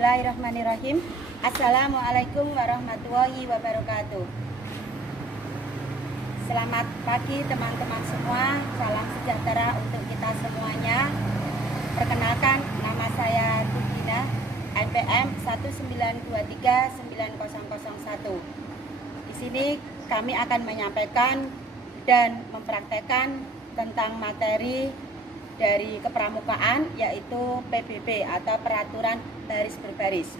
Bismillahirrahmanirrahim. Assalamualaikum warahmatullahi wabarakatuh. Selamat pagi teman-teman semua. Salam sejahtera untuk kita semuanya. Perkenalkan, nama saya Tudina, NPM 192390001. Di sini kami akan menyampaikan dan mempraktekkan tentang materi dari kepramukaan, yaitu PBB atau peraturan baris berbaris.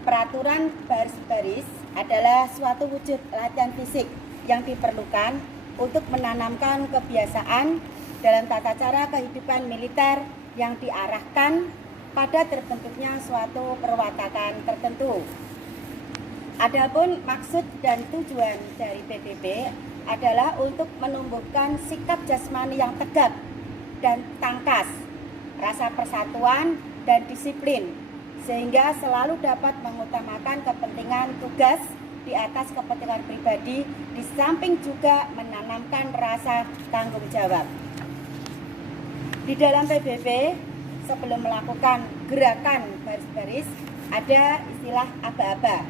Peraturan baris baris adalah suatu wujud latihan fisik yang diperlukan untuk menanamkan kebiasaan dalam tata cara kehidupan militer yang diarahkan pada terbentuknya suatu perwatakan tertentu. Adapun maksud dan tujuan dari PBB adalah untuk menumbuhkan sikap jasmani yang tegak dan tangkas, rasa persatuan dan disiplin, sehingga selalu dapat mengutamakan kepentingan tugas di atas kepentingan pribadi, di samping juga menanamkan rasa tanggung jawab. Di dalam PBB, sebelum melakukan gerakan baris-baris, ada istilah aba-aba.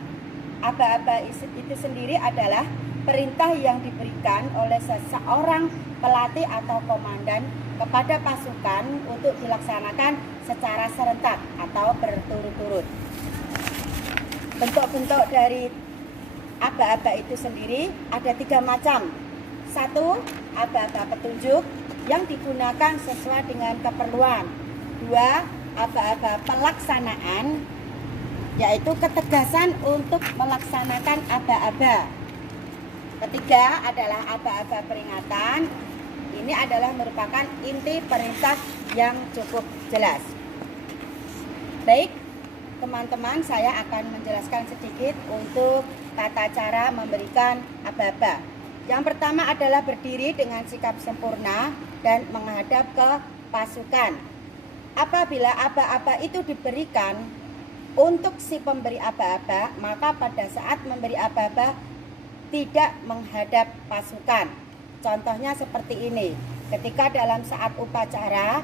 Aba-aba itu sendiri adalah perintah yang diberikan oleh seseorang pelatih atau komandan kepada pasukan untuk dilaksanakan secara serentak atau berturut-turut. Bentuk-bentuk dari aba-aba itu sendiri ada 3 macam. 1, aba-aba petunjuk yang digunakan sesuai dengan keperluan. 2, aba-aba pelaksanaan, yaitu ketegasan untuk melaksanakan aba-aba. Ketiga adalah aba-aba peringatan. Ini adalah merupakan inti perintah yang cukup jelas. Baik, teman-teman, saya akan menjelaskan sedikit untuk tata cara memberikan aba-aba. Yang pertama adalah berdiri dengan sikap sempurna dan menghadap ke pasukan. Apabila aba-aba itu diberikan untuk si pemberi aba-aba, maka pada saat memberi aba-aba tidak menghadap pasukan. Contohnya seperti ini, ketika dalam saat upacara,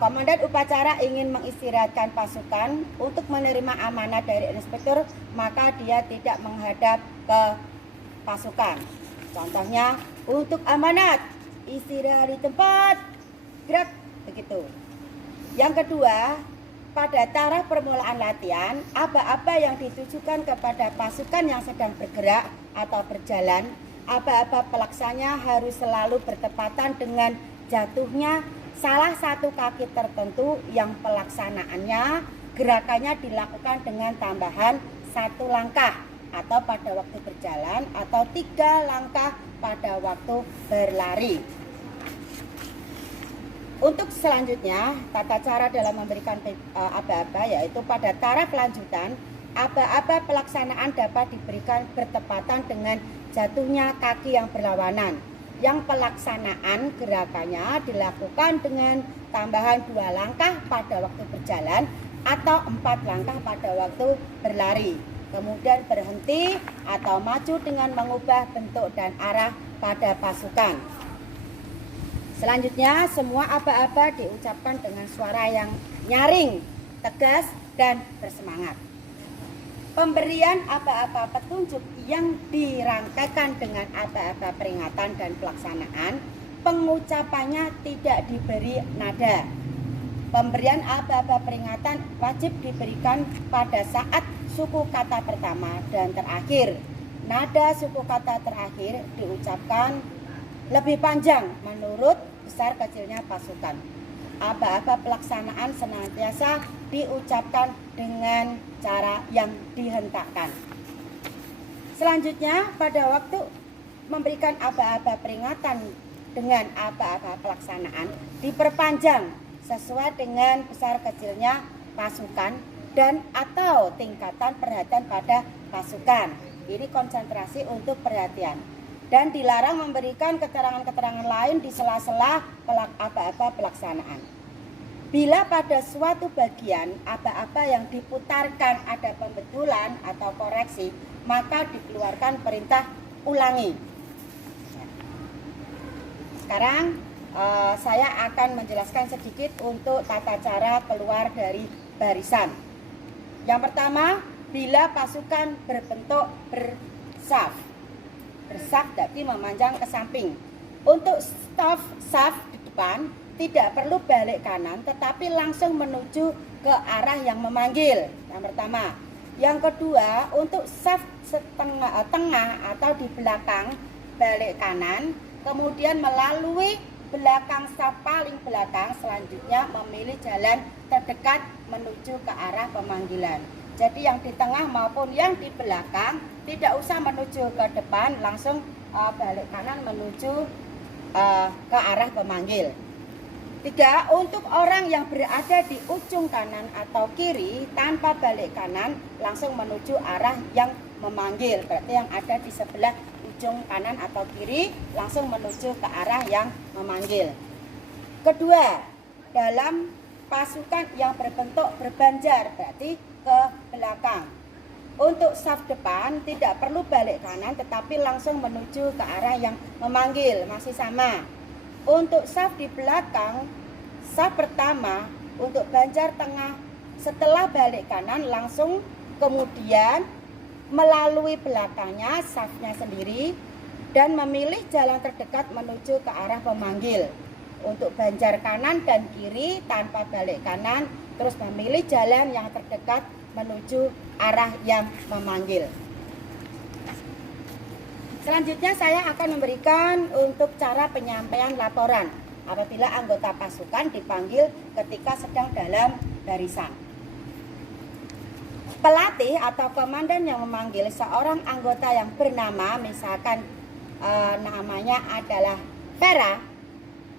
komandan upacara ingin mengistirahatkan pasukan untuk menerima amanat dari inspektur, maka dia tidak menghadap ke pasukan. Contohnya, untuk amanat, istirahat di tempat, gerak, begitu. Yang kedua, pada taraf permulaan latihan, aba-aba yang ditujukan kepada pasukan yang sedang bergerak atau berjalan, aba-aba pelaksanya harus selalu bertepatan dengan jatuhnya salah satu kaki tertentu yang pelaksanaannya, gerakannya dilakukan dengan tambahan 1 langkah atau pada waktu berjalan, atau 3 langkah pada waktu berlari. Untuk selanjutnya, tata cara dalam memberikan aba-aba, yaitu pada taraf lanjutan, aba-aba pelaksanaan dapat diberikan bertepatan dengan jatuhnya kaki yang berlawanan. Yang pelaksanaan gerakannya dilakukan dengan tambahan 2 langkah pada waktu berjalan atau 4 langkah pada waktu berlari. Kemudian berhenti atau maju dengan mengubah bentuk dan arah pada pasukan. Selanjutnya, semua aba-aba diucapkan dengan suara yang nyaring, tegas, dan bersemangat. Pemberian aba-aba petunjuk yang dirangkaikan dengan aba-aba peringatan dan pelaksanaan, pengucapannya tidak diberi nada. Pemberian aba-aba peringatan wajib diberikan pada saat suku kata pertama dan terakhir. Nada suku kata terakhir diucapkan lebih panjang menurut besar kecilnya pasukan. Aba-aba pelaksanaan senantiasa diucapkan dengan cara yang dihentakkan. Selanjutnya, pada waktu memberikan aba-aba peringatan dengan aba-aba pelaksanaan diperpanjang sesuai dengan besar kecilnya pasukan dan atau tingkatan perhatian pada pasukan. Ini konsentrasi untuk perhatian. Dan dilarang memberikan keterangan-keterangan lain di sela-sela aba-aba pelaksanaan. Bila pada suatu bagian aba-aba yang diputarkan ada pembetulan atau koreksi, maka dikeluarkan perintah ulangi. Sekarang saya akan menjelaskan sedikit untuk tata cara keluar dari barisan. Yang pertama, bila pasukan berbentuk bersaf. Bersaf berarti memanjang ke samping. Untuk saf di depan tidak perlu balik kanan, tetapi langsung menuju ke arah yang memanggil. Yang pertama. Yang kedua, untuk saf tengah atau di belakang balik kanan, kemudian melalui belakang saf paling belakang, selanjutnya memilih jalan terdekat menuju ke arah pemanggilan. Jadi yang di tengah maupun yang di belakang tidak usah menuju ke depan, langsung balik kanan menuju ke arah pemanggil. 3. Untuk orang yang berada di ujung kanan atau kiri tanpa balik kanan langsung menuju arah yang memanggil. Berarti yang ada di sebelah ujung kanan atau kiri langsung menuju ke arah yang memanggil. Kedua, dalam pasukan yang berbentuk berbanjar berarti ke belakang. Untuk saf depan tidak perlu balik kanan tetapi langsung menuju ke arah yang memanggil, masih sama. Untuk saf di belakang, saf pertama untuk banjar tengah setelah balik kanan langsung kemudian melalui belakangnya safnya sendiri dan memilih jalan terdekat menuju ke arah pemanggil. Untuk banjar kanan dan kiri tanpa balik kanan terus memilih jalan yang terdekat menuju arah yang memanggil. Selanjutnya saya akan memberikan untuk cara penyampaian laporan apabila anggota pasukan dipanggil ketika sedang dalam barisan. Pelatih atau komandan yang memanggil seorang anggota yang bernama, misalkan namanya adalah Vera,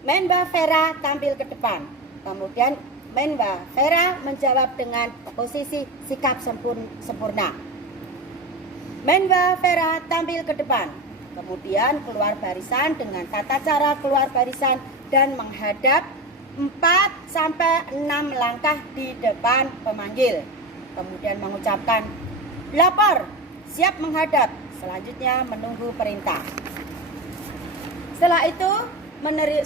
Menba Vera tampil ke depan. Kemudian Menba Vera menjawab dengan posisi sikap sempurna. Menba Vera tampil ke depan, kemudian keluar barisan dengan tata cara keluar barisan dan menghadap 4-6 langkah di depan pemanggil. Kemudian mengucapkan lapor, siap menghadap, selanjutnya menunggu perintah. Setelah itu,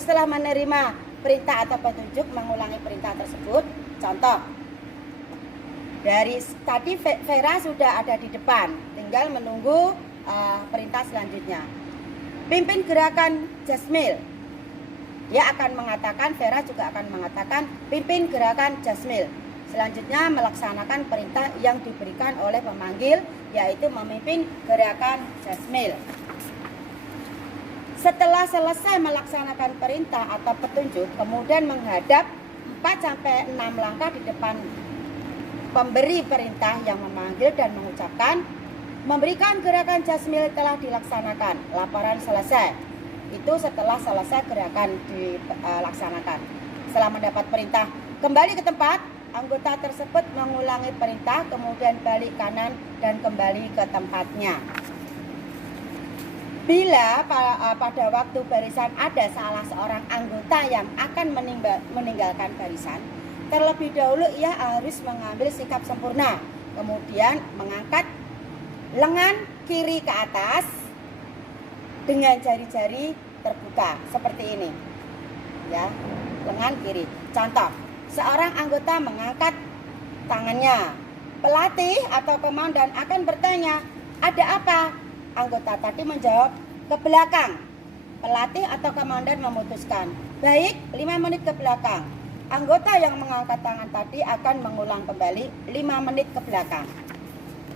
setelah menerima perintah atau petunjuk mengulangi perintah tersebut. Contoh, dari tadi Vera sudah ada di depan, tinggal menunggu perintah selanjutnya. Pimpin gerakan Jasmil. Dia akan mengatakan, Vera juga akan mengatakan pimpin gerakan Jasmil. Selanjutnya melaksanakan perintah yang diberikan oleh pemanggil, yaitu memimpin gerakan Jasmil. Setelah selesai melaksanakan perintah atau petunjuk, kemudian menghadap 4-6 langkah di depan pemberi perintah yang memanggil dan mengucapkan, memberikan gerakan Jasmil telah dilaksanakan, laporan selesai. Itu setelah selesai gerakan dilaksanakan. Setelah mendapat perintah kembali ke tempat, anggota tersebut mengulangi perintah, kemudian balik kanan dan kembali ke tempatnya. Bila pada waktu barisan ada salah seorang anggota yang akan meninggalkan barisan, terlebih dahulu ia harus mengambil sikap sempurna, kemudian mengangkat lengan kiri ke atas dengan jari-jari terbuka seperti ini, ya, lengan kiri. Contoh, seorang anggota mengangkat tangannya, pelatih atau komandan akan bertanya, ada apa? Anggota tadi menjawab, ke belakang. Pelatih atau komandan memutuskan, baik, 5 menit ke belakang. Anggota yang mengangkat tangan tadi akan mengulang kembali 5 menit ke belakang.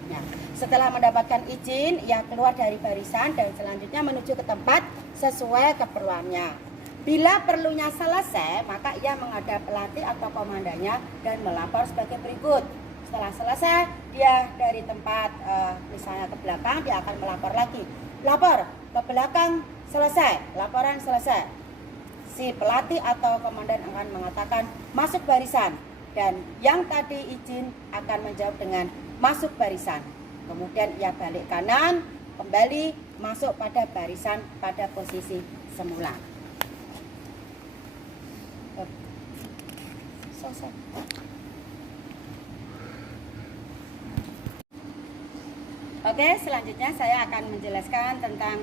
Nah, setelah mendapatkan izin, ia keluar dari barisan dan selanjutnya menuju ke tempat sesuai keperluannya. Bila perlunya selesai, maka ia menghadap pelatih atau komandannya dan melapor sebagai berikut. Setelah selesai, dia dari tempat misalnya ke belakang, dia akan melapor lagi. Lapor ke belakang, selesai, laporan selesai. Si pelatih atau komandan akan mengatakan masuk barisan, dan yang tadi izin akan menjawab dengan masuk barisan. Kemudian ia balik kanan, kembali masuk pada barisan pada posisi semula. Selesai. Oke, selanjutnya saya akan menjelaskan tentang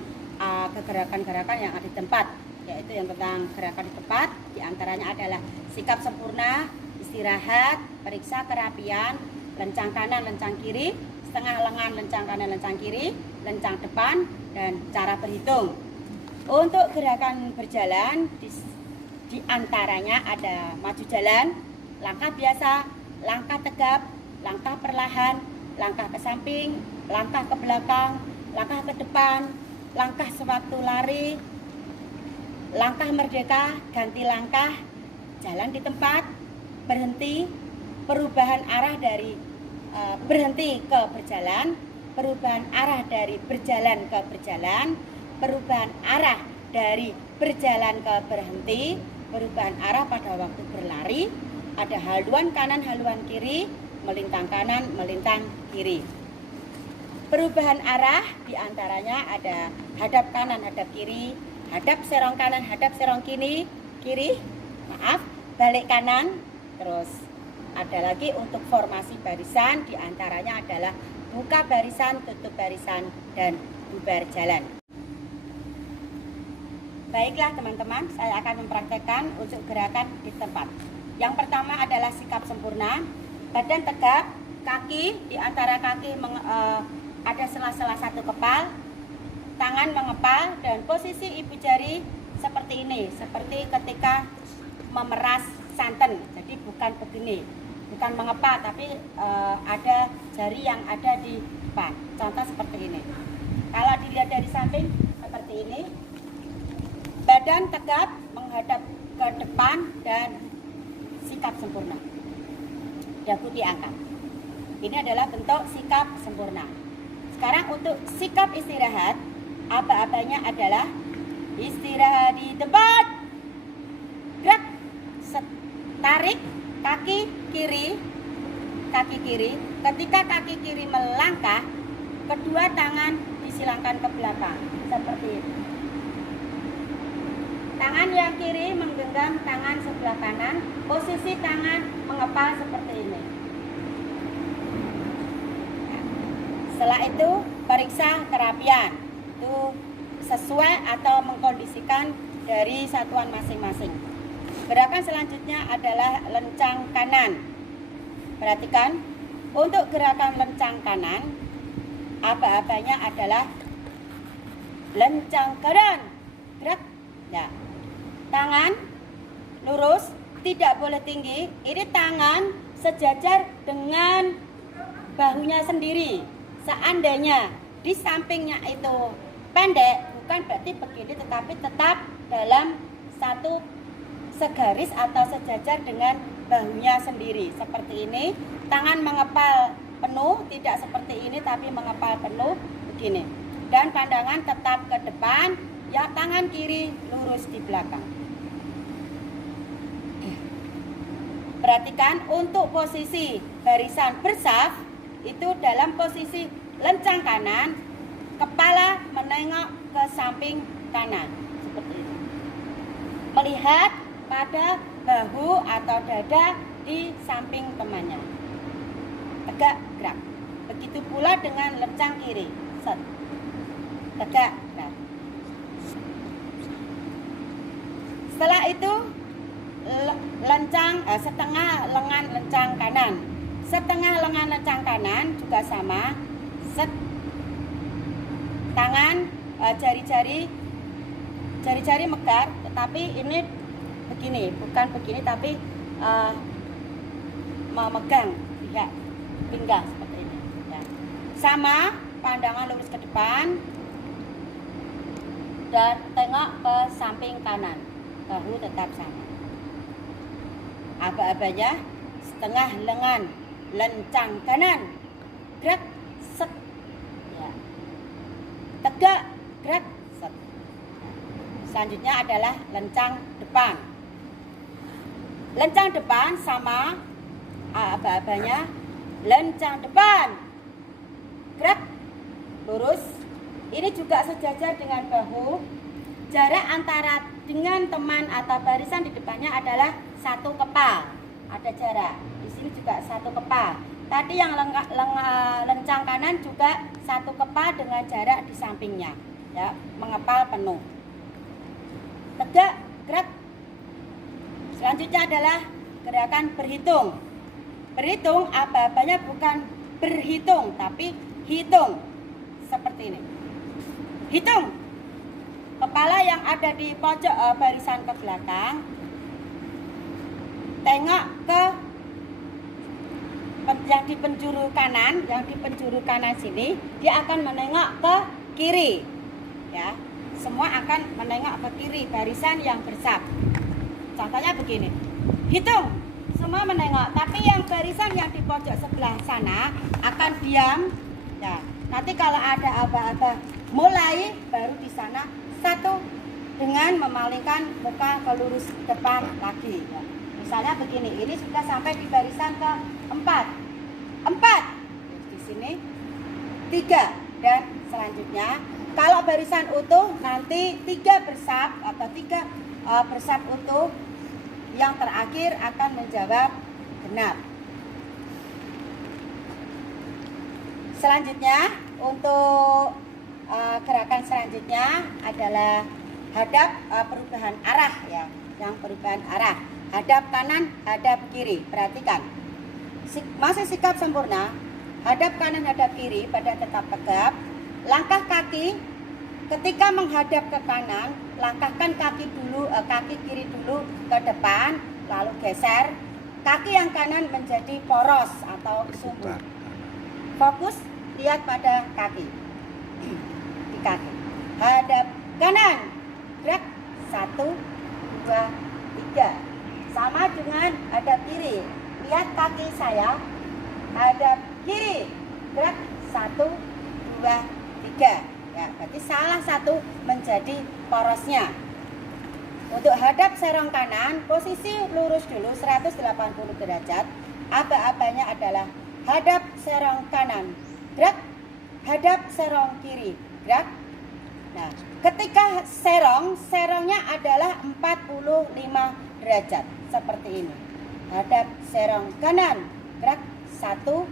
gerakan-gerakan yang ada di tempat, yaitu yang tentang gerakan di tempat, diantaranya adalah sikap sempurna, istirahat, periksa kerapian, lencang kanan, lencang kiri, setengah lengan, lencang kanan, lencang kiri, lencang depan, dan cara berhitung. Untuk gerakan berjalan, di antaranya ada maju jalan, langkah biasa, langkah tegap, langkah perlahan, langkah ke samping, langkah ke belakang, langkah ke depan, langkah sewaktu lari, langkah merdeka, ganti langkah, jalan di tempat, berhenti, perubahan arah dari berhenti ke berjalan, perubahan arah dari berjalan ke berjalan, perubahan arah dari berjalan ke berhenti, perubahan arah pada waktu berlari, ada haluan kanan, haluan kiri, melintang kanan, melintang kiri. Perubahan arah diantaranya ada hadap kanan, hadap kiri, hadap serong kanan, hadap serong kiri, balik kanan. Terus ada lagi untuk formasi barisan, diantaranya adalah buka barisan, tutup barisan, dan bubar jalan. Baiklah teman-teman, saya akan mempraktekkan untuk gerakan di tempat. Yang pertama adalah sikap sempurna, badan tegap, kaki di antara kaki ada sela-sela satu kepal, tangan mengepal, dan posisi ibu jari seperti ini, seperti ketika memeras santan. Jadi bukan begini, bukan mengepal, tapi ada jari yang ada di depan. Contoh seperti ini. Kalau dilihat dari samping seperti ini, badan tegap menghadap ke depan dan sikap sempurna. Dagu diangkat. Ini adalah bentuk sikap sempurna. Sekarang untuk sikap istirahat, aba-abanya adalah istirahat di tempat. Gerak, tarik kaki kiri. Ketika kaki kiri melangkah, kedua tangan disilangkan ke belakang seperti ini. Tangan yang kiri menggenggam tangan sebelah kanan, posisi tangan mengepal seperti ini. Setelah itu periksa kerapian, itu sesuai atau mengkondisikan dari satuan masing-masing. Gerakan selanjutnya adalah lencang kanan. Perhatikan, untuk gerakan lencang kanan, aba-abanya adalah lencang kanan. Gerak, ya. Tangan lurus, tidak boleh tinggi. Ini tangan sejajar dengan bahunya sendiri. Seandainya di sampingnya itu pendek, bukan berarti begini, tetapi tetap dalam satu segaris atau sejajar dengan bahunya sendiri. Seperti ini, tangan mengepal penuh, tidak seperti ini tapi mengepal penuh begini. Dan pandangan tetap ke depan, ya, tangan kiri lurus di belakang. Perhatikan untuk posisi barisan bersaf itu dalam posisi lencang kanan, kepala menengok ke samping kanan seperti ini. Melihat pada bahu atau dada di samping temannya. Tegak, gerak. Begitu pula dengan lencang kiri. Set. Tegak, gerak. Setelah itu lencang setengah lengan lencang kanan. Setengah lengan lencang kanan juga sama. Set. Tangan jari-jari mekar, tetapi ini begini, bukan begini tapi memegang pihak pinggang seperti ini. Ya. Sama, pandangan lurus ke depan dan tengok ke samping kanan. Bahu tetap sama. Aba-abanya setengah lengan lencang kanan, gerak, set, ya. Tegak, gerak, set. Selanjutnya adalah lencang depan. Lencang depan sama, aba-abanya lencang depan, gerak, lurus. Ini juga sejajar dengan bahu. Jarak antara dengan teman atau barisan di depannya adalah satu kepal. Ada jarak. Di sini juga satu kepal. Tadi yang lencang kanan juga satu kepal dengan jarak di sampingnya, ya, mengepal penuh. Tegak, gerak. Selanjutnya adalah gerakan berhitung. Berhitung aba-abanya bukan berhitung tapi hitung. Seperti ini. Hitung. Kepala yang ada di pojok barisan ke belakang. Tengok ke yang di penjuru kanan sini, dia akan menengok ke kiri. Ya. Semua akan menengok ke kiri barisan yang bersab. Contohnya begini. Hitung. Semua menengok, tapi yang barisan yang di pojok sebelah sana akan diam. Ya. Nanti kalau ada aba-aba mulai baru di sana satu dengan memalingkan muka ke lurus depan lagi. Ya. Misalnya begini, ini sudah sampai di barisan ke-4. 4. Di sini 3 dan selanjutnya kalau barisan utuh nanti 3 bersab atau 3 bersab utuh, yang terakhir akan menjawab benar. Selanjutnya untuk gerakan selanjutnya adalah hadap perubahan arah ya, yang perubahan arah. Hadap kanan, hadap kiri. Perhatikan. Masih sikap sempurna. Hadap kanan, hadap kiri pada tetap tegap. Langkah kaki ketika menghadap ke kanan, langkahkan kaki kiri dulu ke depan, lalu geser. Kaki yang kanan menjadi poros atau sumbu. Fokus lihat pada kaki. Di kaki. Hadap kanan. Gerak 1, 2, 3. Sama dengan hadap kiri. Lihat kaki saya. Hadap kiri. Gerak 1, 2, 3. Ya, berarti salah satu menjadi porosnya. Untuk hadap serong kanan, posisi lurus dulu 180 derajat. Aba-abanya adalah hadap serong kanan. Gerak. Hadap serong kiri. Gerak. Nah, ketika serongnya adalah 45 derajat. Seperti ini. Hadap serong kanan. Gerak 1,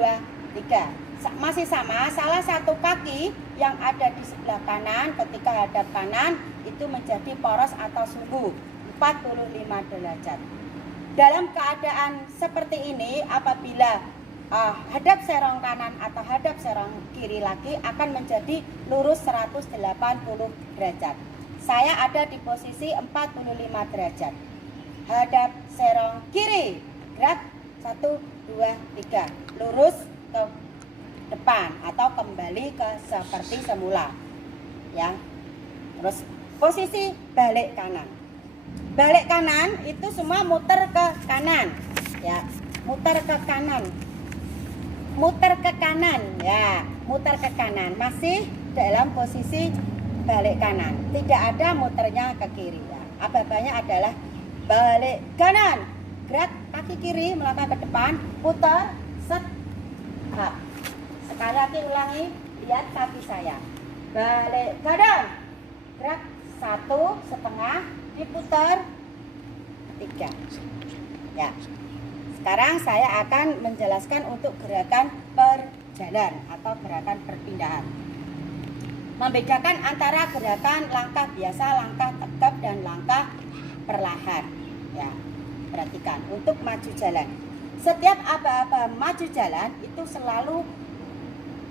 2, 3. Masih sama, salah satu kaki yang ada di sebelah kanan ketika hadap kanan itu menjadi poros atau sumbu 45 derajat. Dalam keadaan seperti ini, apabila hadap serong kanan atau hadap serong kiri lagi akan menjadi lurus 180 derajat. Saya ada di posisi 45 derajat. Hadap serong kiri, gerak 1, 2, 3, lurus ke depan atau kembali ke seperti semula ya. Terus posisi balik kanan. Balik kanan itu semua muter ke kanan ya, muter ke kanan. Muter ke kanan ya, muter ke kanan. Masih dalam posisi balik kanan. Tidak ada muternya ke kiri ya. Aba-abanya adalah balik kanan. Gerak kaki kiri melangkah ke depan, putar, set, hap. Sekali lagi ulangi, lihat kaki saya. Balik kanan. Gerak 1,5, diputar 3. Ya. Sekarang saya akan menjelaskan untuk gerakan perjalan atau gerakan perpindahan. Membedakan antara gerakan langkah biasa, langkah tegap dan langkah perlahan. Ya. Perhatikan untuk maju jalan. Setiap aba-aba maju jalan itu selalu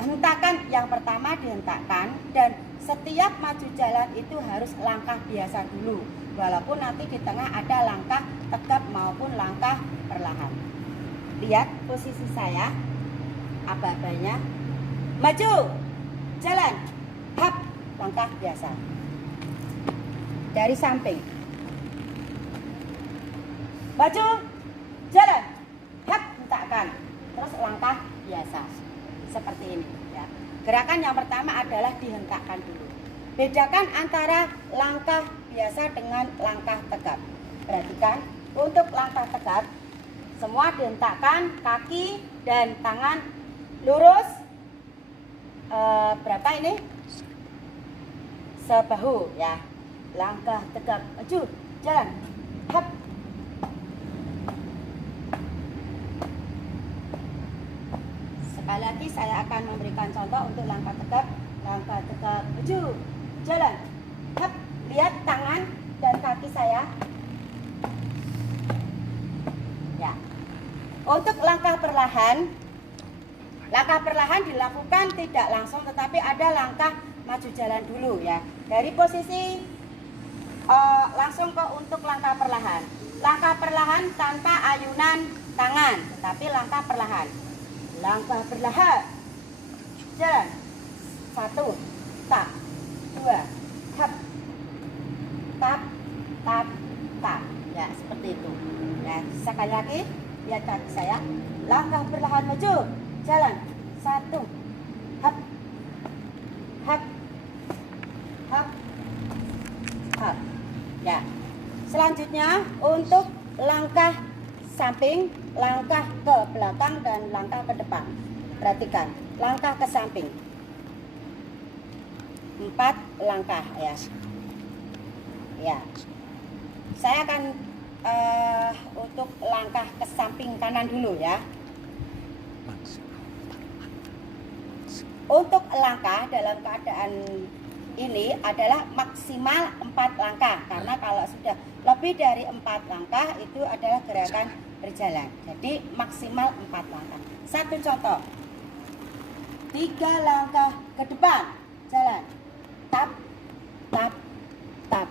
hentakan yang pertama dihentakkan, dan setiap maju jalan itu harus langkah biasa dulu, walaupun nanti di tengah ada langkah tegap maupun langkah perlahan. Lihat posisi saya, aba-abanya maju jalan, hap, langkah biasa dari samping, maju jalan, hap, hentakkan, terus langkah biasa. Seperti ini ya. Gerakan yang pertama adalah dihentakkan dulu. Bedakan antara langkah biasa dengan langkah tegap. Perhatikan, untuk langkah tegap semua dihentakkan, kaki dan tangan lurus berapa ini? Sebahu ya. Langkah tegap, maju jalan, hap. Sekali lagi saya akan memberikan contoh untuk langkah tegap, maju, jalan, hap. Lihat tangan dan kaki saya. Untuk langkah perlahan dilakukan tidak langsung, tetapi ada langkah maju jalan dulu ya. Dari posisi langsung ke untuk langkah perlahan. Langkah perlahan tanpa ayunan tangan, tetapi langkah perlahan. Langkah perlahan. Jalan. 1, tap. 2, tap. Tap, tap, tap. Ya, seperti itu. Nah, sekali lagi, lihat kaki saya. Langkah perlahan maju. Jalan. 1, hap. Hap. Hap. Hap. Ya. Selanjutnya untuk langkah samping, langkah ke belakang dan langkah ke depan. Perhatikan, langkah ke samping. 4 langkah ya. Ya. Saya akan untuk langkah ke samping kanan dulu ya. Untuk langkah dalam keadaan ini adalah maksimal 4 langkah, karena kalau sudah lebih dari 4 langkah itu adalah gerakan berjalan. Jadi maksimal 4 langkah. Satu contoh, 3 langkah ke depan, jalan, tap, tap, tap.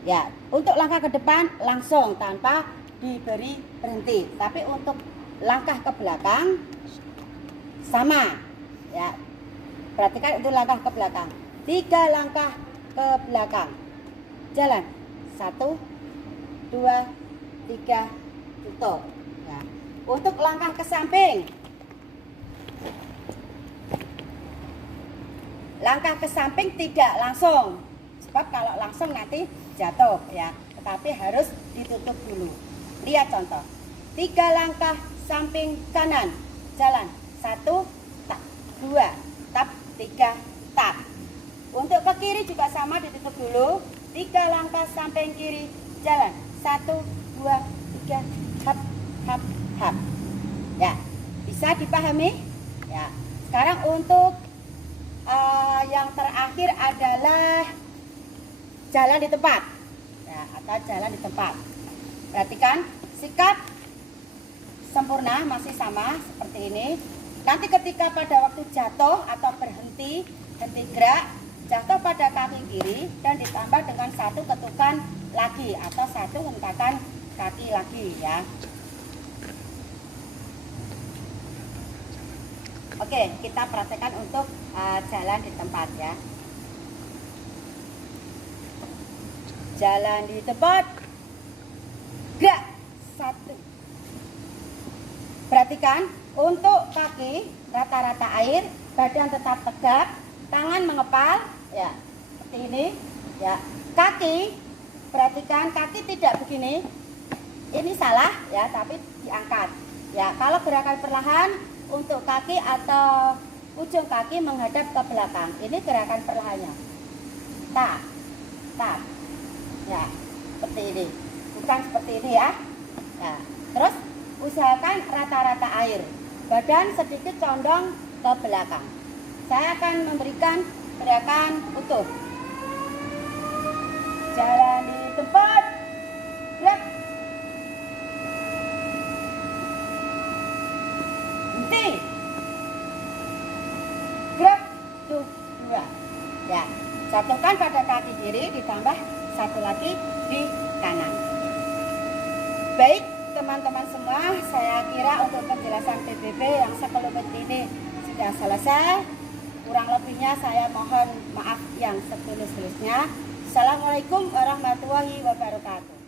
Ya, untuk langkah ke depan langsung tanpa diberi berhenti. Tapi untuk langkah ke belakang sama, ya. Perhatikan itu langkah ke belakang. 3 langkah ke belakang, jalan, 1, 2, 3, tutup. Ya. Untuk langkah ke samping, langkah ke samping tidak langsung, sebab kalau langsung nanti jatuh ya, tetapi harus ditutup dulu. Lihat contoh, 3 langkah samping kanan, jalan, 1, tap, 2, tap, 3, tap. Untuk ke kiri juga sama, ditutup dulu. 3 langkah samping kiri, jalan, 1, 2, 3, hap, hap, hap. Ya, bisa dipahami? Ya. Sekarang untuk yang terakhir adalah jalan di tempat, ya, atau jalan di tempat. Perhatikan, sikap sempurna masih sama seperti ini. Nanti ketika pada waktu jatuh atau berhenti gerak, jatuh pada kaki kiri dan ditambah dengan 1 ketukan lagi atau 1 hentakan kaki lagi ya. Oke, kita praktekkan untuk jalan di tempat ya. Jalan di tempat, gerak, 1. Perhatikan, untuk kaki rata-rata air, badan tetap tegak, tangan mengepal ya, seperti ini ya. Kaki, perhatikan, kaki tidak begini, ini salah ya, tapi diangkat ya. Kalau gerakan perlahan untuk kaki atau ujung kaki menghadap ke belakang, ini gerakan perlahannya, tap, tap ya, seperti ini, bukan seperti ini ya. Nah, terus usahakan rata-rata air, badan sedikit condong ke belakang. Saya akan memberikan gerakan utuh. Jalan di tempat, gerak, henti, gerak, 2 ya. Jatuhkan pada kaki kiri, ditambah 1 lagi di kanan. Baik teman-teman semua, saya kira untuk penjelasan PBB yang sekelumit ini sudah selesai. Kurang lebihnya saya mohon maaf yang setulus-tulusnya. Assalamualaikum warahmatullahi wabarakatuh.